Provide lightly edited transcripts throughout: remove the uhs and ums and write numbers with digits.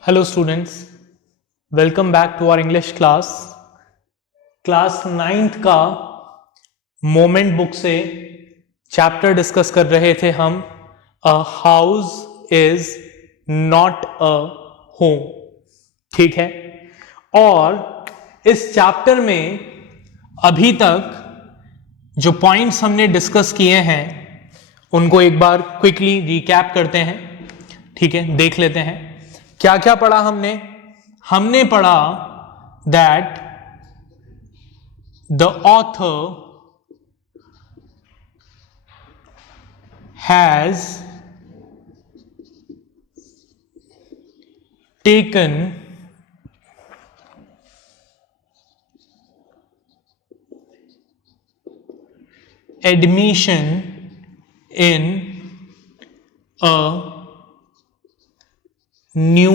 Hello students, welcome back to our English class. Class 9th का moment book से chapter discuss कर रहे थे हम. अ house is not a home. ठीक है, और इस चैप्टर में अभी तक जो पॉइंट्स हमने डिस्कस किए हैं उनको एक बार क्विकली रिकैप करते हैं. ठीक है, देख लेते हैं क्या क्या पढ़ा हमने पढ़ा that the author has taken admission in a new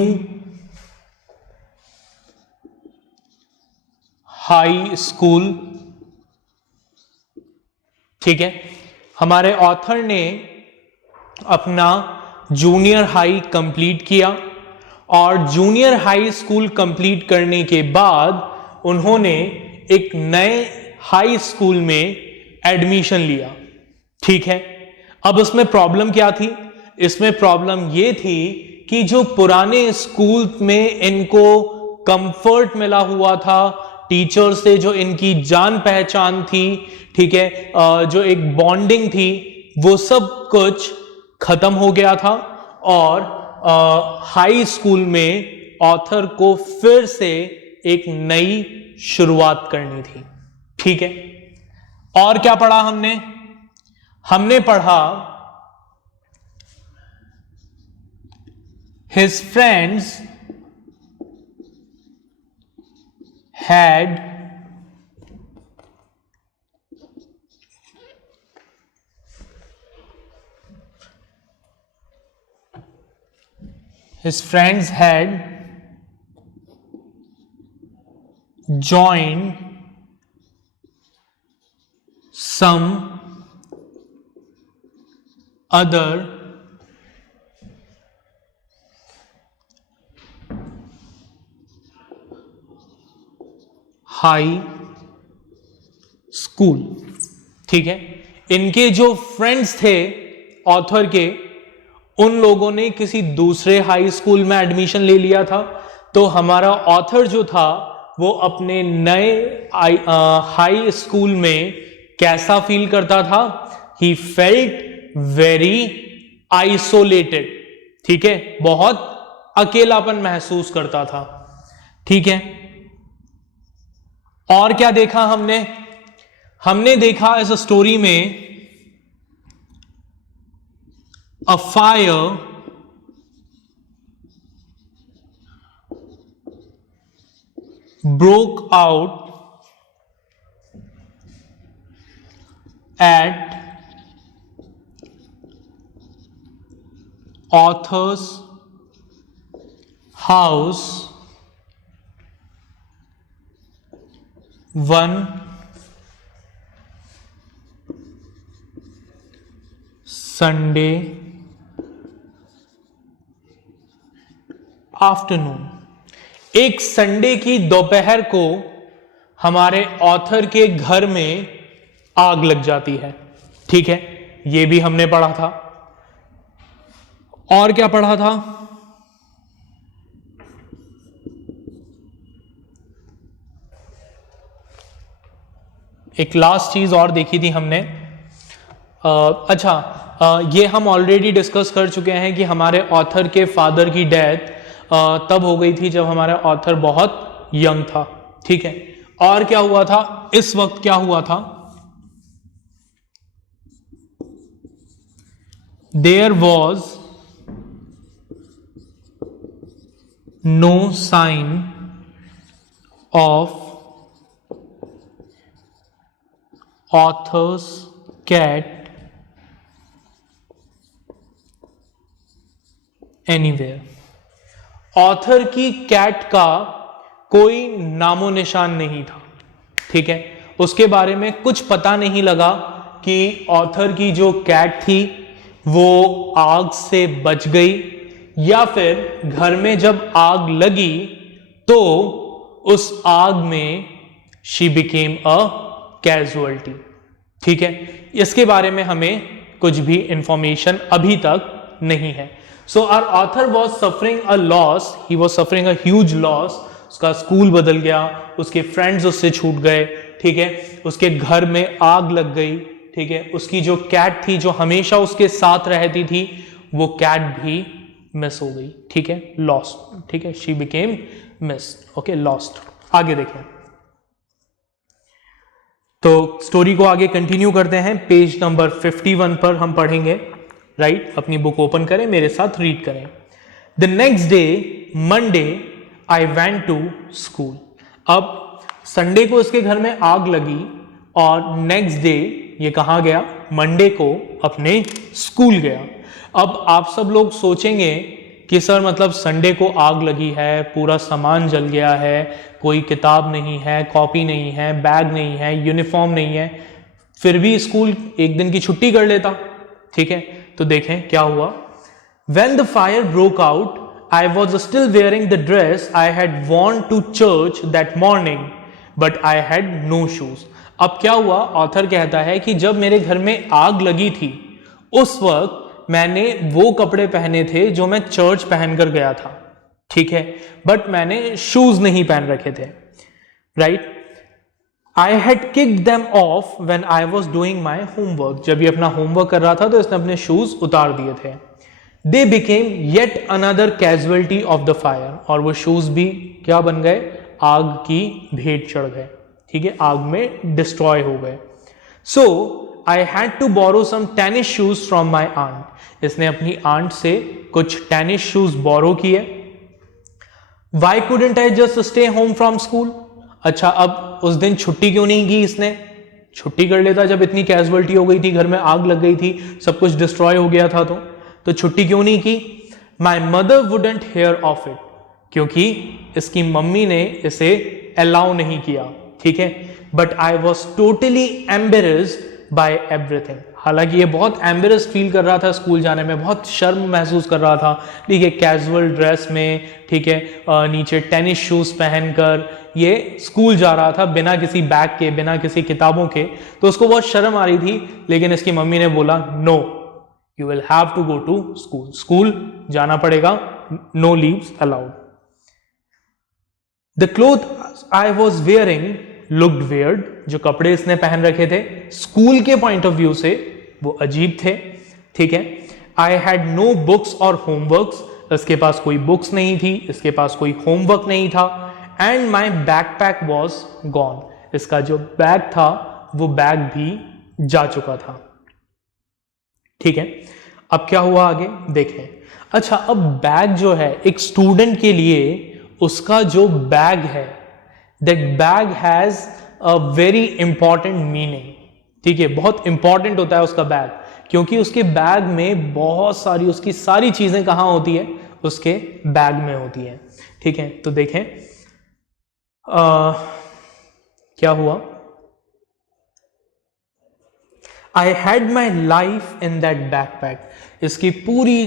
high school. ठीक है, हमारे ऑथर ने अपना जूनियर हाई कंप्लीट किया और जूनियर हाई स्कूल कंप्लीट करने के बाद उन्होंने एक नए हाई स्कूल में एडमिशन लिया. ठीक है, अब उसमें प्रॉब्लम क्या थी? इसमें प्रॉब्लम ये थी कि जो पुराने स्कूल में इनको कंफर्ट मिला हुआ था, टीचर से जो इनकी जान पहचान थी, ठीक है, जो एक बॉन्डिंग थी, वो सब कुछ खत्म हो गया था और हाई स्कूल में ऑथर को फिर से एक नई शुरुआत करनी थी. ठीक है, और क्या पढ़ा हमने पढ़ा his friends had joined some other high school. ठीक है, इनके जो फ्रेंड्स थे ऑथर के, उन लोगों ने किसी दूसरे हाई स्कूल में एडमिशन ले लिया था. तो हमारा ऑथर जो था वो अपने नए हाई स्कूल में कैसा फील करता था? He felt very isolated. ठीक है, बहुत अकेलापन महसूस करता था. ठीक है, और क्या देखा हमने देखा इस स्टोरी में a fire broke out at authors house one Sunday afternoon. एक संडे की दोपहर को हमारे ऑथर के घर में आग लग जाती है. ठीक है, यह भी हमने पढ़ा था. और क्या पढ़ा था? एक लास्ट चीज और देखी थी हमने. ये हम ऑलरेडी डिस्कस कर चुके हैं कि हमारे ऑथर के फादर की डेथ तब हो गई थी जब हमारा ऑथर बहुत यंग था. ठीक है, और क्या हुआ था इस वक्त? क्या हुआ था? There was no sign of author's cat anywhere. Author की कैट का कोई नामो निशान नहीं था. ठीक है, उसके बारे में कुछ पता नहीं लगा कि ऑथर की जो कैट थी वो आग से बच गई या फिर घर में जब आग लगी तो उस आग में शी बिकेम अ कैजुअल्टी। ठीक है, इसके बारे में हमें कुछ भी इंफॉर्मेशन अभी तक नहीं है। So our author was suffering a loss, he was suffering a huge loss. उसका स्कूल बदल गया, उसके फ्रेंड्स उससे छूट गए, ठीक है, उसके घर में आग लग गई, ठीक है, उसकी जो कैट थी जो हमेशा उसके साथ रहती थी वो कैट भी मिस हो गई। ठीक है, लॉस्ट। ठीक है, she became miss, okay, lost. आगे देखें तो स्टोरी को आगे कंटिन्यू करते हैं। पेज नंबर 51 पर हम पढ़ेंगे। राइट, अपनी बुक ओपन करें, मेरे साथ रीड करें। The next day Monday I went to school. अब संडे को इसके घर में आग लगी और नेक्स्ट डे ये कहाँ गया? मंडे को अपने स्कूल गया। अब आप सब लोग सोचेंगे कि सर मतलब संडे को आग लगी है, पूरा सामान जल गया है, कोई किताब नहीं है, कॉपी नहीं है, बैग नहीं है, यूनिफॉर्म नहीं है, फिर भी स्कूल एक दिन की छुट्टी कर लेता। ठीक है, तो देखें क्या हुआ। When the fire broke out, I was still wearing the dress I had worn to church that morning, but I had no shoes. अब क्या हुआ? ऑथर कहता है कि जब मेरे घर में आग लगी थी उस वक्त मैंने वो कपड़े पहने थे जो मैं चर्च पहनकर गया था। ठीक है, बट मैंने शूज नहीं पहन रखे थे। Right, I had kicked them off when I was doing my homework. जब ये अपना होमवर्क कर रहा था तो इसने अपने शूज उतार दिए थे। They became yet another casualty of the fire. और वो शूज भी क्या बन गए? आग की भेंट चढ़ गए। ठीक है, आग में डिस्ट्रॉय हो गए। So I had to borrow some tennis shoes from my aunt. इसने अपनी आंट से कुछ टेनिस शूज बोरो किए। Why couldn't I just stay home from school? अच्छा, अब उस दिन छुट्टी क्यों नहीं की इसने? छुट्टी कर लेता जब इतनी कैजुअलिटी हो गई थी, घर में आग लग गई थी, सब कुछ डिस्ट्रॉय हो गया था, तो छुट्टी क्यों नहीं की? My mother wouldn't hear of it, क्योंकि इसकी मम्मी ने इसे अलाउ नहीं किया। ठीक है, but I was totally embarrassed by everything. हालांकि ये बहुत एम्बेरेस्ड फील कर रहा था स्कूल जाने में, बहुत शर्म महसूस कर रहा था। ठीक है, कैजुअल ड्रेस में, ठीक है, नीचे टेनिस शूज पहनकर ये स्कूल जा रहा था बिना किसी बैग के, बिना किसी किताबों के, तो उसको बहुत शर्म आ रही थी। लेकिन इसकी मम्मी ने बोला no, you will have to go to school, school जाना पड़ेगा, no leaves allowed. The cloth I was wearing looked weird. जो कपड़े इसने पहन रखे थे स्कूल के पॉइंट ऑफ व्यू से वो अजीब थे। ठीक है, आई हैड नो बुक्स और होमवर्क्स। इसके पास कोई बुक्स नहीं थी, इसके पास कोई होमवर्क नहीं था। And my backpack was gone. इसका जो बैग था वो बैग भी जा चुका था। ठीक है, अब क्या हुआ आगे देखें। अच्छा, अब बैग जो है एक स्टूडेंट के लिए, उसका जो बैग है, that bag has a very important meaning. ठीक है, बहुत इंपॉर्टेंट होता है उसका बैग, क्योंकि उसके बैग में बहुत सारी, उसकी सारी चीजें कहां होती है? उसके बैग में होती है। ठीक है, तो देखें क्या हुआ। I had my life in that backpack. इसकी पूरी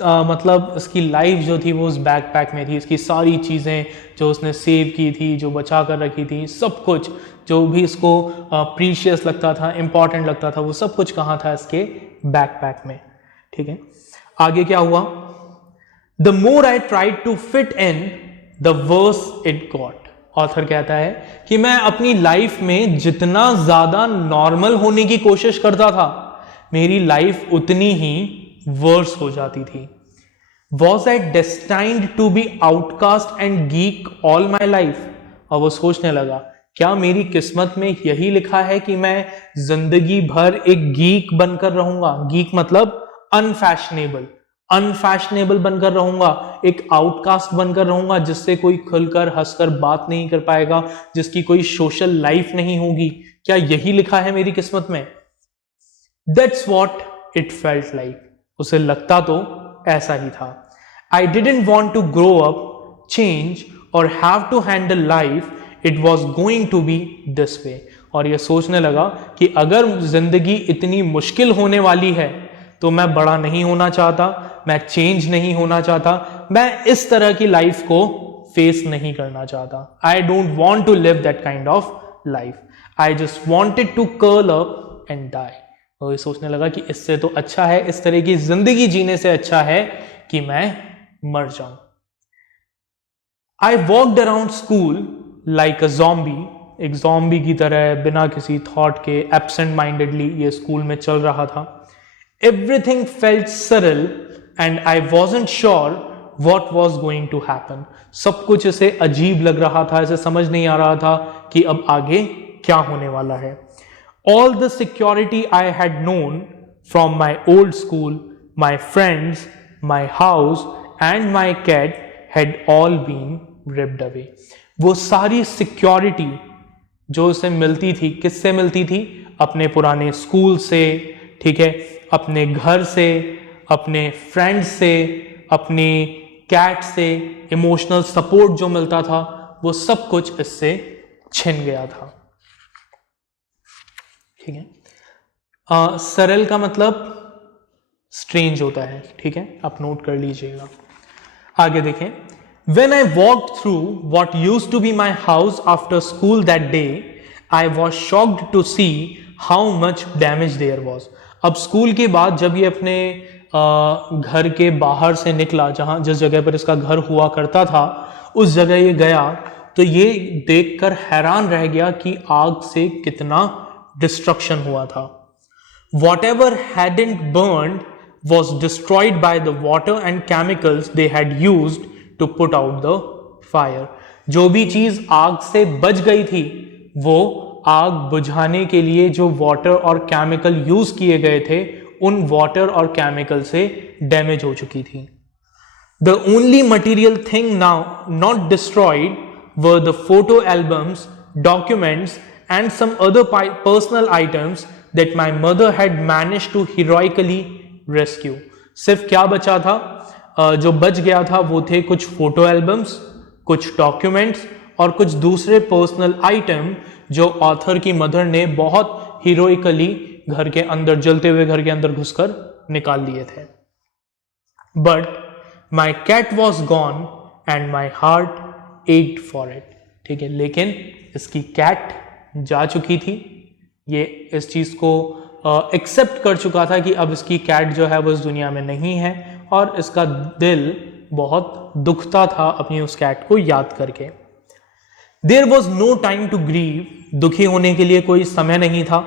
मतलब इसकी लाइफ जो थी वो उस बैकपैक में थी। इसकी सारी चीज़ें जो उसने सेव की थी, जो बचा कर रखी थी, सब कुछ जो भी इसको प्रीशियस लगता था, इंपॉर्टेंट लगता था, वो सब कुछ कहाँ था? इसके बैकपैक में। ठीक है, आगे क्या हुआ। The more I tried to fit in the worse it got. Author कहता है कि मैं अपनी लाइफ में जितना ज्यादा नॉर्मल होने की कोशिश करता था, मेरी लाइफ उतनी ही वर्स हो जाती थी। Was I destined to be outcast and geek all my life. और वो सोचने लगा, क्या मेरी किस्मत में यही लिखा है कि मैं जिंदगी भर एक गीक बनकर रहूंगा? गीक मतलब अनफैशनेबल, अनफैशनेबल बनकर रहूंगा, एक आउटकास्ट बनकर रहूंगा, जिससे कोई खुलकर हंसकर बात नहीं कर पाएगा, जिसकी कोई सोशल लाइफ नहीं होगी। क्या यही लिखा है मेरी किस्मत में? That's what it felt like. उसे लगता तो ऐसा ही था। I didn't want to grow up, change और have to handle life, it was going to be this way. और यह सोचने लगा कि अगर जिंदगी इतनी मुश्किल होने वाली है तो मैं बड़ा नहीं होना चाहता, मैं चेंज नहीं होना चाहता, मैं इस तरह की लाइफ को फेस नहीं करना चाहता. I don't want to live that kind of life. I just wanted to curl up and die. वो ये सोचने लगा कि इससे तो अच्छा है, इस तरह की जिंदगी जीने से अच्छा है कि मैं मर जाऊं. I walked around school like a zombie. एक ज़ॉम्बी की तरह बिना किसी थॉट के एब्सेंट माइंडेडली ये स्कूल में चल रहा था. Everything felt surreal and I wasn't sure what was going to happen. सब कुछ इसे अजीब लग रहा था, इसे समझ नहीं आ रहा था कि अब आगे क्या होने वाला है. All the security I had known from my old school, my friends, my house and my cat had all been ripped away. वो सारी सिक्योरिटी जो उसे मिलती थी, किससे मिलती थी? अपने पुराने स्कूल से, ठीक है, अपने घर से, अपने फ्रेंड्स से, अपनी कैट से, इमोशनल सपोर्ट जो मिलता था, वो सब कुछ इससे छिन गया था. ठीक है. सरल का मतलब स्ट्रेंज होता है. ठीक है, आप नोट कर लीजिएगा. आगे देखें. When I walked through what used to be my house after school that day, I was shocked to see how much damage there was. अब स्कूल के बाद जब ये अपने घर के बाहर से निकला, जहां जिस जगह पर इसका घर हुआ करता था, उस जगह ये गया तो ये देखकर हैरान रह गया कि आग से कितना डिस्ट्रक्शन हुआ था. Whatever hadn't burned was destroyed by the water and chemicals they had used to put out the fire. जो भी चीज आग से बच गई थी वो आग बुझाने के लिए जो वाटर और केमिकल यूज किए गए थे, उन वाटर और केमिकल से डैमेज हो चुकी थी. The only material thing now not destroyed were the photo albums, documents and some other personal items that my mother had managed to heroically rescue. सिर्फ क्या बचा था? जो बच गया था वो थे कुछ फोटो एल्बम्स, कुछ डॉक्यूमेंट्स और कुछ दूसरे पर्सनल आइटम जो ऑथर की मदर ने बहुत हीरोइकली घर के अंदर, जलते हुए घर के अंदर घुसकर निकाल लिए थे. But my cat was gone and my heart ached for it. ठीक है, लेकिन इसकी कैट जा चुकी थी. ये इस चीज को एक्सेप्ट कर चुका था कि अब इसकी कैट जो है वो इस दुनिया में नहीं है, और इसका दिल बहुत दुखता था अपनी उस कैट को याद करके. There was no time to grieve. दुखी होने के लिए कोई समय नहीं था.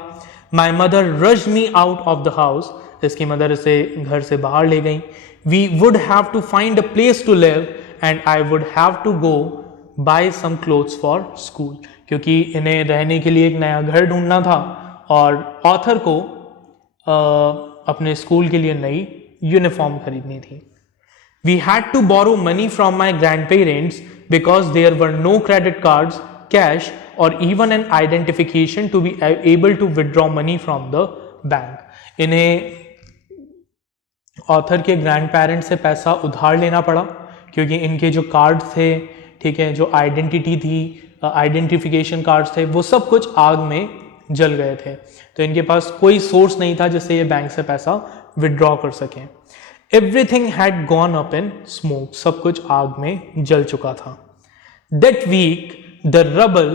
My mother rush me out of the house. इसकी मदर इसे घर से बाहर ले गई. We would have to find a place to live and I would have to go buy some clothes for school. क्योंकि इन्हें रहने के लिए एक नया घर ढूंढना था और ऑथर को अपने स्कूल के लिए नई यूनिफॉर्म खरीदनी थी. We had to borrow money from my grandparents because there were no credit cards, cash और even an identification to be able to withdraw money from the bank. इन्हें author के grandparents से पैसा उधार लेना पड़ा क्योंकि इनके जो कार्ड थे, ठीक है, जो आइडेंटिटी थी, आइडेंटिफिकेशन कार्ड्स थे, वो सब कुछ आग में जल गए थे. तो इनके पास कोई सोर्स नहीं था जिससे ये बैंक से पैसा विड्रॉ कर सकें. Everything had gone up in smoke. सब कुछ आग में जल चुका था. That week the rubble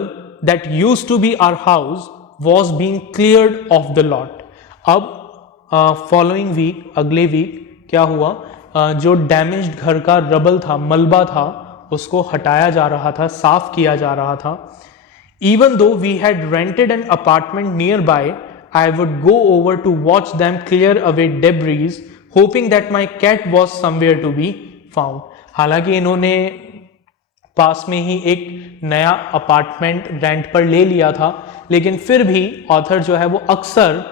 that used to be our house was being cleared off the lot. अब फॉलोइंग वीक, अगले वीक क्या हुआ? जो डैमेज्ड घर का रबल था, मलबा था, उसको हटाया जा रहा था, साफ किया जा रहा था. Even though we had rented an apartment nearby, I would go over to watch them clear away debris, hoping that my cat was somewhere to be found. हालांकि इन्होंने पास में ही एक नया अपार्टमेंट रेंट पर ले लिया था, लेकिन फिर भी ऑथर जो है वो अक्सर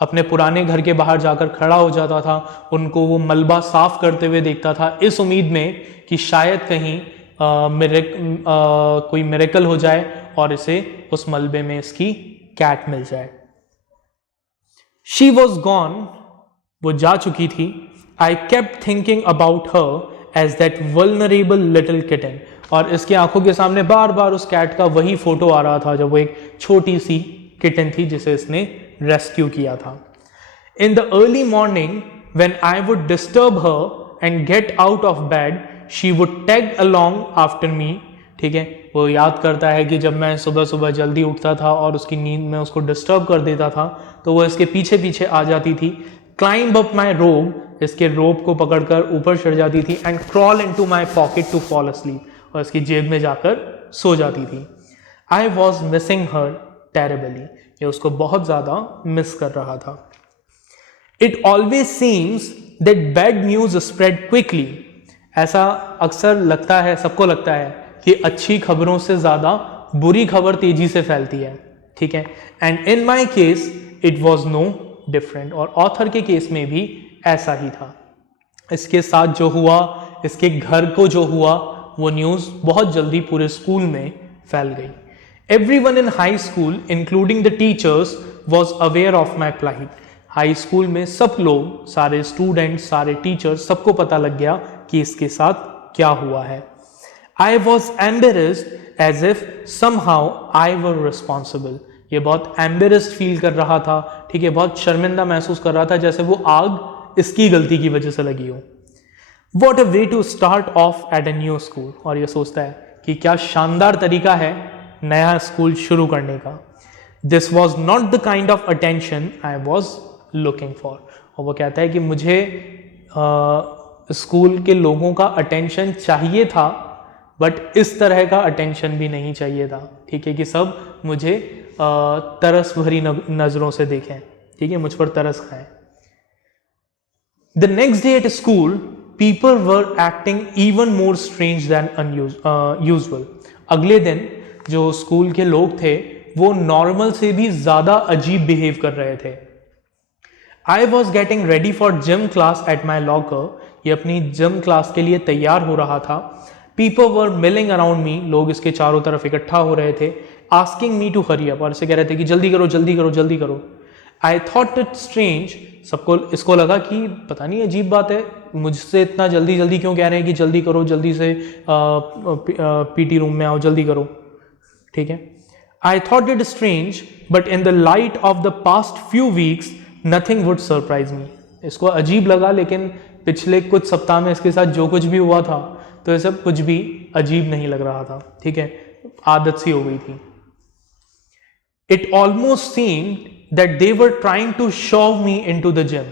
अपने पुराने घर के बाहर जाकर खड़ा हो जाता था, उनको वो मलबा साफ करते हुए देखता था, इस उम्मीद में कि शायद कहीं कोई मिरेकल हो जाए और इसे उस मलबे में इसकी कैट मिल जाए. She was gone. वो जा चुकी थी. I kept thinking about her as that vulnerable little kitten. और इसकी आंखों के सामने बार बार उस कैट का वही फोटो आ रहा था जब वो एक छोटी सी किटन थी जिसे इसने रेस्क्यू किया था. In the early morning When I would disturb her and get out of bed, she would tag along after me. ठीक है, वो याद करता है कि जब मैं सुबह सुबह जल्दी उठता था और उसकी नींद में उसको डिस्टर्ब कर देता था तो वो इसके पीछे पीछे आ जाती थी. क्लाइंब अप माई रोब, इसके रोब को पकड़कर ऊपर चढ़ जाती थी. And crawl into my pocket to fall asleep, और इसकी जेब में जाकर सो जाती थी. I was missing her terribly, ये उसको बहुत ज़्यादा मिस कर रहा था. It always seems that bad news spread quickly, ऐसा अक्सर लगता है, सबको लगता है कि अच्छी खबरों से ज़्यादा बुरी खबर तेजी से फैलती है. ठीक है, and in my case it was no different, और ऑथर के केस में भी ऐसा ही था. इसके साथ जो हुआ, इसके घर को जो हुआ, वो न्यूज़ बहुत जल्दी पूरे स्कूल में फैल गई. Everyone in high school including the teachers was aware of my plight. High school में सब लोग, सारे स्टूडेंट्स, सारे टीचर्स, सबको पता लग गया कि इसके साथ क्या हुआ है. I was embarrassed as if somehow I were responsible, ये बहुत एम्बेरेस्ड फील कर रहा था. ठीक है, बहुत शर्मिंदा महसूस कर रहा था, जैसे वो आग इसकी गलती की वजह से लगी हो. What a way to start off at a new school, और ये सोचता है कि क्या शानदार तरीका है नया स्कूल शुरू करने का. This was not the kind of attention I was looking for, और वो कहता है कि मुझे स्कूल के लोगों का अटेंशन चाहिए था, बट इस तरह का अटेंशन भी नहीं चाहिए था. ठीक है, कि सब मुझे तरस भरी नज़रों से देखें. ठीक है, मुझ पर तरस खाएं. The next day at school people were acting even more strange than usual. अगले दिन जो स्कूल के लोग थे वो नॉर्मल से भी ज़्यादा अजीब बिहेव कर रहे थे. I was getting ready for gym class at my locker, ये अपनी जिम क्लास के लिए तैयार हो रहा था. People were milling around me, लोग इसके चारों तरफ इकट्ठा हो रहे थे. Asking me to hurry up, और इसे कह रहे थे कि जल्दी करो जल्दी करो जल्दी करो. आई थॉट इट स्ट्रेंज, सबको इसको लगा कि पता नहीं अजीब बात है, मुझसे इतना जल्दी जल्दी क्यों कह रहे हैं कि जल्दी करो, जल्दी से पीटी रूम में आओ, जल्दी करो. ठीक है, I thought it strange but in the light of the past few weeks nothing would surprise me. इसको अजीब लगा, लेकिन पिछले कुछ सप्ताह में इसके साथ जो कुछ भी हुआ था तो ये सब कुछ भी अजीब नहीं लग रहा था. ठीक है, आदत सी हो गई थी. It almost seemed that they were trying to shove me into the gym.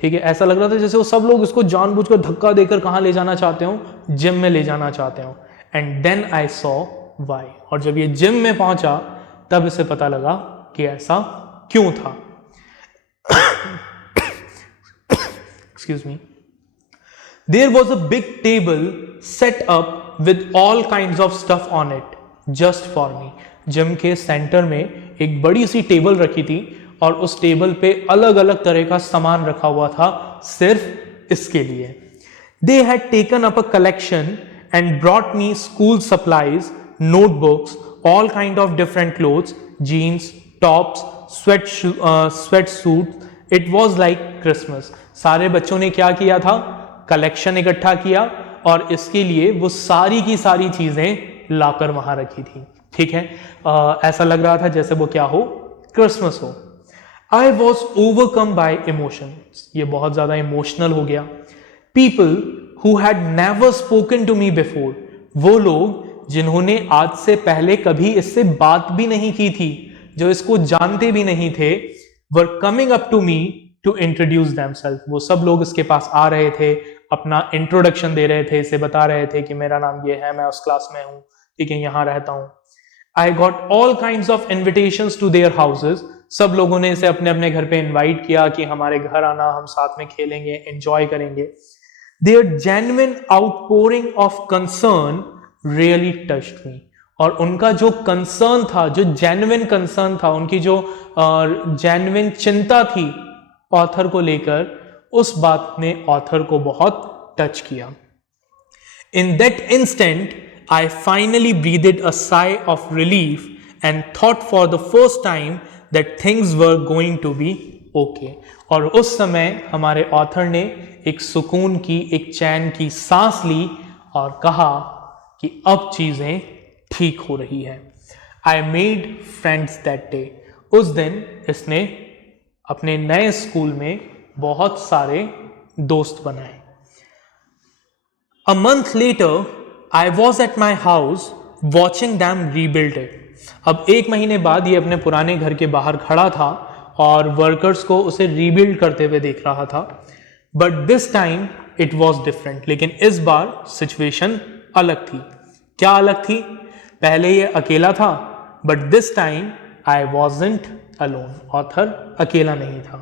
ठीक है, ऐसा लग रहा था जैसे वो सब लोग इसको जानबूझकर धक्का देकर कहाँ ले जाना चाहते हो, जिम में ले जाना चाहते हो. And then I saw why, और जब ये जिम में पहुंचा तब इसे पता लगा कि ऐसा क्यों था. Excuse me. There was a big table set up with all kinds of stuff on it just for me. Gym के सेंटर में एक बड़ी सी टेबल रखी थी और उस टेबल पे अलग अलग तरह का सामान रखा हुआ था सिर्फ इसके लिए. They had taken up a collection and brought me school supplies, notebooks, all kind of different clothes, jeans, tops, sweatsuits. It was like Christmas. सारे बच्चों ने क्या किया था, कलेक्शन इकट्ठा किया और इसके लिए वो सारी की सारी चीजें लाकर वहां रखी थी. ठीक है, ऐसा लग रहा था जैसे वो क्या हो, क्रिसमस हो. I was overcome by emotion, ये बहुत ज्यादा इमोशनल हो गया. People who had never spoken to me before, वो लोग जिन्होंने आज से पहले कभी इससे बात भी नहीं की थी, जो इसको जानते भी नहीं थे, were coming up to me to introduce themselves. वो सब लोग इसके पास आ रहे थे, अपना इंट्रोडक्शन दे रहे थे, इसे बता रहे थे कि मेरा नाम ये है, मैं उस क्लास में हूँ, ठीक है, यहाँ रहता हूँ. I got all kinds of invitations to their houses. सब लोगों ने इसे अपने अपने घर पे इनवाइट किया कि हमारे घर आना, हम साथ में खेलेंगे, एंजॉय करेंगे. Their genuine outpouring of concern really touched me. और उनका जो कंसर्न था, जो जेन्युइन कंसर्न था, उनकी जो जेन्युइन चिंता थी ऑथर को लेकर, उस बात ने ऑथर को बहुत टच किया. In that instant I finally breathed a sigh of relief and thought for the first time that things were going to be okay. और उस समय हमारे ऑथर ने एक सुकून की, एक चैन की सांस ली और कहा कि अब चीजें ठीक हो रही है. I made friends that day. उस दिन इसने अपने नए स्कूल में बहुत सारे दोस्त बनाए। A month later, I was at my house watching them rebuild it. अब एक महीने बाद ये अपने पुराने घर के बाहर खड़ा था और वर्कर्स को उसे रीबिल्ड करते हुए देख रहा था। But this time it was different, लेकिन इस बार सिचुएशन अलग थी। क्या अलग थी? पहले ये अकेला था, but this time I wasn't alone, author अकेला नहीं था।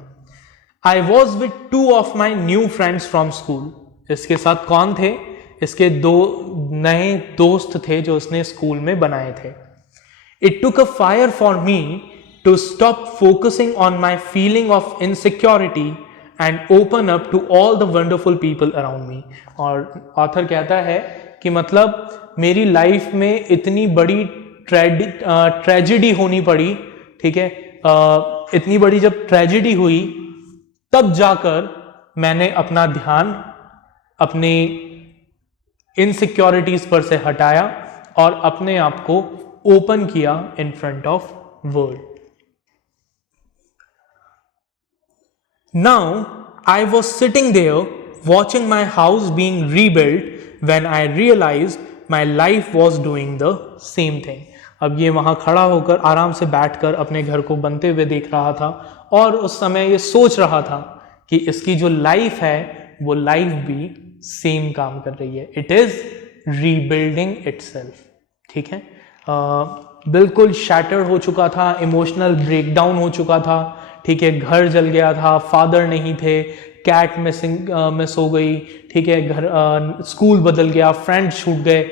I was with 2 of my new friends from school. इसके साथ कौन थे? इसके 2 नए दोस्त थे जो उसने स्कूल में बनाए थे। It took a fire for me to stop focusing on my feeling of insecurity and open up to all the wonderful people around me. और ऑथर कहता है कि मतलब मेरी लाइफ में इतनी बड़ी ट्रेजेडी होनी पड़ी, ठीक है, इतनी बड़ी जब ट्रेजेडी हुई तब जाकर मैंने अपना ध्यान अपने इनसिक्योरिटीज पर से हटाया और अपने आप को ओपन किया in front of world. Now I was sitting there watching my house being rebuild when I realised my life was doing the same thing. अब ये वहां खड़ा होकर आराम से बैठकर अपने घर को बनते हुए देख रहा था और उस समय ये सोच रहा था कि इसकी जो लाइफ है वो लाइफ भी सेम काम कर रही है। इट इज रीबिल्डिंग इटसेल्फ, ठीक है। बिल्कुल शैटर हो चुका था, इमोशनल ब्रेकडाउन हो चुका था, ठीक है, घर जल गया था, फादर नहीं थे, कैट मिस हो गई, ठीक है, घर स्कूल बदल गया, फ्रेंड्स छूट गए,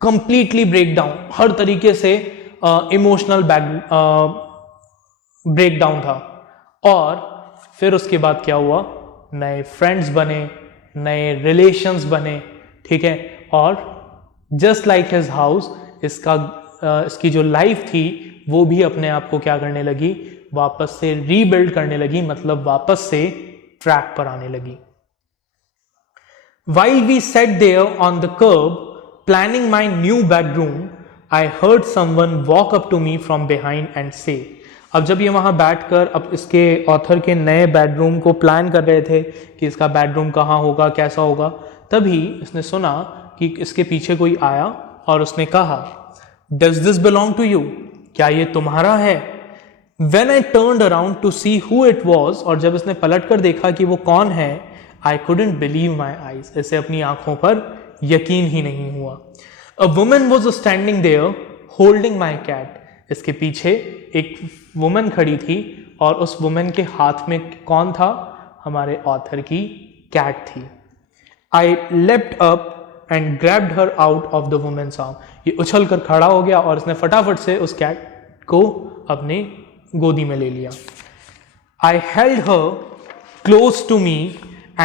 कंप्लीटली ब्रेकडाउन, हर तरीके से इमोशनल ब्रेकडाउन था। और फिर उसके बाद क्या हुआ? नए फ्रेंड्स बने, नए रिलेशंस बने, ठीक है, और जस्ट लाइक हिज हाउस इसकी जो लाइफ थी वो भी अपने आप को क्या करने लगी? वापस से रीबिल्ड करने लगी, मतलब वापस से ट्रैक पर आने लगी। While we sat there on the curb planning my new bedroom, I heard someone walk up to me from behind and say, अब जब ये वहाँ बैठकर अब इसके ऑथर के नए बेडरूम को प्लान कर रहे थे कि इसका बेडरूम कहाँ होगा, कैसा होगा, तभी इसने सुना कि इसके पीछे कोई आया और उसने कहा, Does this belong to you? क्या ये तुम्हारा है? When I turned around to see who it was, और जब इसने पलट कर देखा कि वो कौन है, I couldn't believe my eyes. इसे अपनी आंखों पर यकीन ही नहीं हुआ। A woman was standing there holding my cat. इसके पीछे एक वुमन खड़ी थी और उस वुमन के हाथ में कौन था? हमारे ऑथर की कैट थी। I leapt up and grabbed her out of the woman's arm. ये उछल कर खड़ा हो गया और इसने फटाफट से उस कैट को अपने गोदी में ले लिया। I held her close to me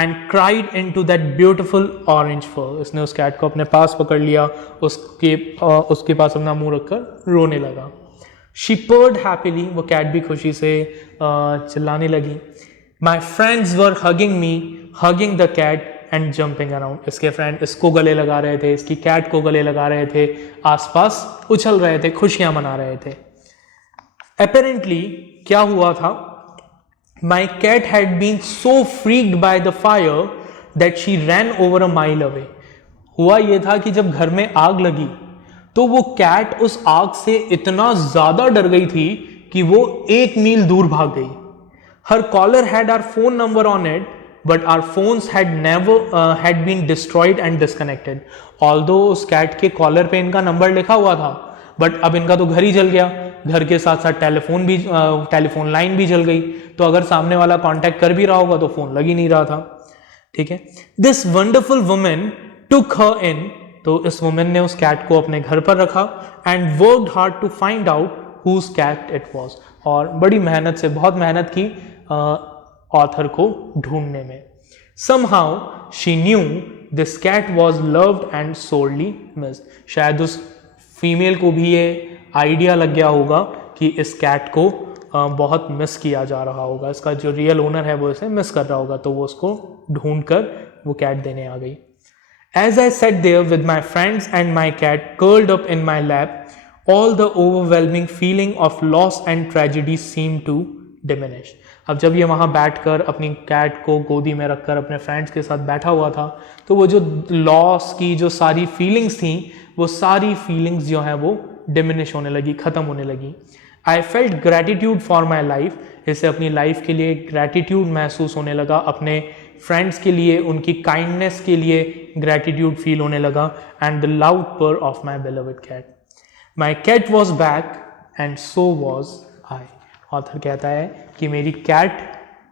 and cried into that beautiful orange fur. इसने उस कैट को अपने पास पकड़ लिया, उसके पास अपना मुंह रखकर रोने लगा। She purred happily. वो कैट भी खुशी से चिल्लाने लगी। My friends were hugging me, hugging the cat and jumping around. इसके फ्रेंड इसको गले लगा रहे थे, इसकी कैट को गले लगा रहे थे, आसपास उछल रहे थे, खुशियां मना रहे थे। Apparently क्या हुआ था? My cat had been so freaked by the fire that she ran over a mile away. हुआ ये था कि जब घर में आग लगी तो वो कैट उस आग से इतना ज्यादा डर गई थी कि वो 1 मील दूर भाग गई। Her collar had our phone number on it, but our phones had been destroyed and disconnected. Although उस कैट के कॉलर पे इनका नंबर लिखा हुआ था, बट अब इनका तो घर ही जल गया, घर के साथ साथ टेलीफोन लाइन भी जल गई, तो अगर सामने वाला कांटेक्ट कर भी रहा होगा तो फोन लग ही नहीं रहा था, ठीक है। दिस वंडरफुल वुमन टुक हर इन, तो इस वुमन ने उस कैट को अपने घर पर रखा and worked hard to find out whose cat it was, और बड़ी मेहनत से, बहुत मेहनत की ऑथर को ढूंढने में। Somehow she knew this cat was loved and sorely missed. शायद उस फीमेल को भी ये आइडिया लग गया होगा कि इस कैट को बहुत मिस किया जा रहा होगा, इसका जो रियल ओनर है वो इसे मिस कर रहा होगा, तो वो उसको ढूंढ कर वो कैट देने आ गई। As I sat there with my friends and my cat curled up in my lap, all the overwhelming feeling of loss and tragedy seemed to diminish. अब जब ये वहाँ बैठकर अपनी कैट को गोदी में रखकर अपने फ्रेंड्स के साथ बैठा हुआ था, तो वो जो लॉस की जो सारी फीलिंग्स थी, वो सारी फीलिंग्स जो हैं वो डिमिनिश होने लगी, ख़त्म होने लगी। I felt gratitude for my life, इसे अपनी लाइफ के लिए ग्रैटिट्यूड महसूस होने लगा, अपने फ्रेंड्स के लिए, उनकी काइंडनेस के लिए ग्रैटिट्यूड फील होने लगा। And the loud purr of my beloved cat, my cat was back and so was I. Author कहता है कि मेरी कैट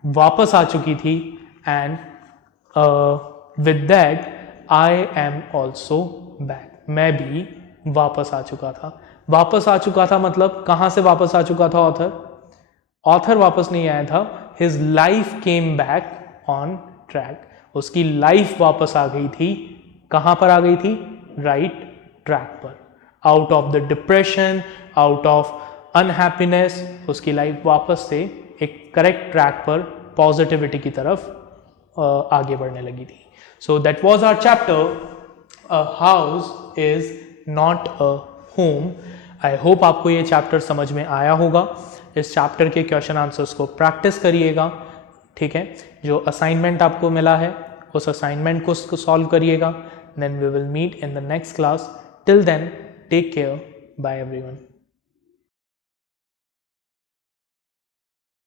वापस आ चुकी थी and with that I am also back, मैं भी वापस आ चुका था। वापस आ चुका था मतलब कहाँ से वापस आ चुका था ऑथर? ऑथर वापस नहीं आया था, his life came back on track, उसकी लाइफ वापस आ गई थी। कहाँ पर आ गई थी? राइट ट्रैक पर। Out of the depression, out of unhappiness, उसकी लाइफ वापस से एक करेक्ट ट्रैक पर पॉजिटिविटी की तरफ आगे बढ़ने लगी थी। So that was our chapter, a house is not a home. I hope आपको ये चैप्टर समझ में आया होगा। इस चैप्टर के क्वेश्चन आंसर्स को प्रैक्टिस करिएगा, ठीक है। जो असाइनमेंट आपको मिला है उस असाइनमेंट को सॉल्व करिएगा। Then we will meet in the next class. Till then take care, bye everyone.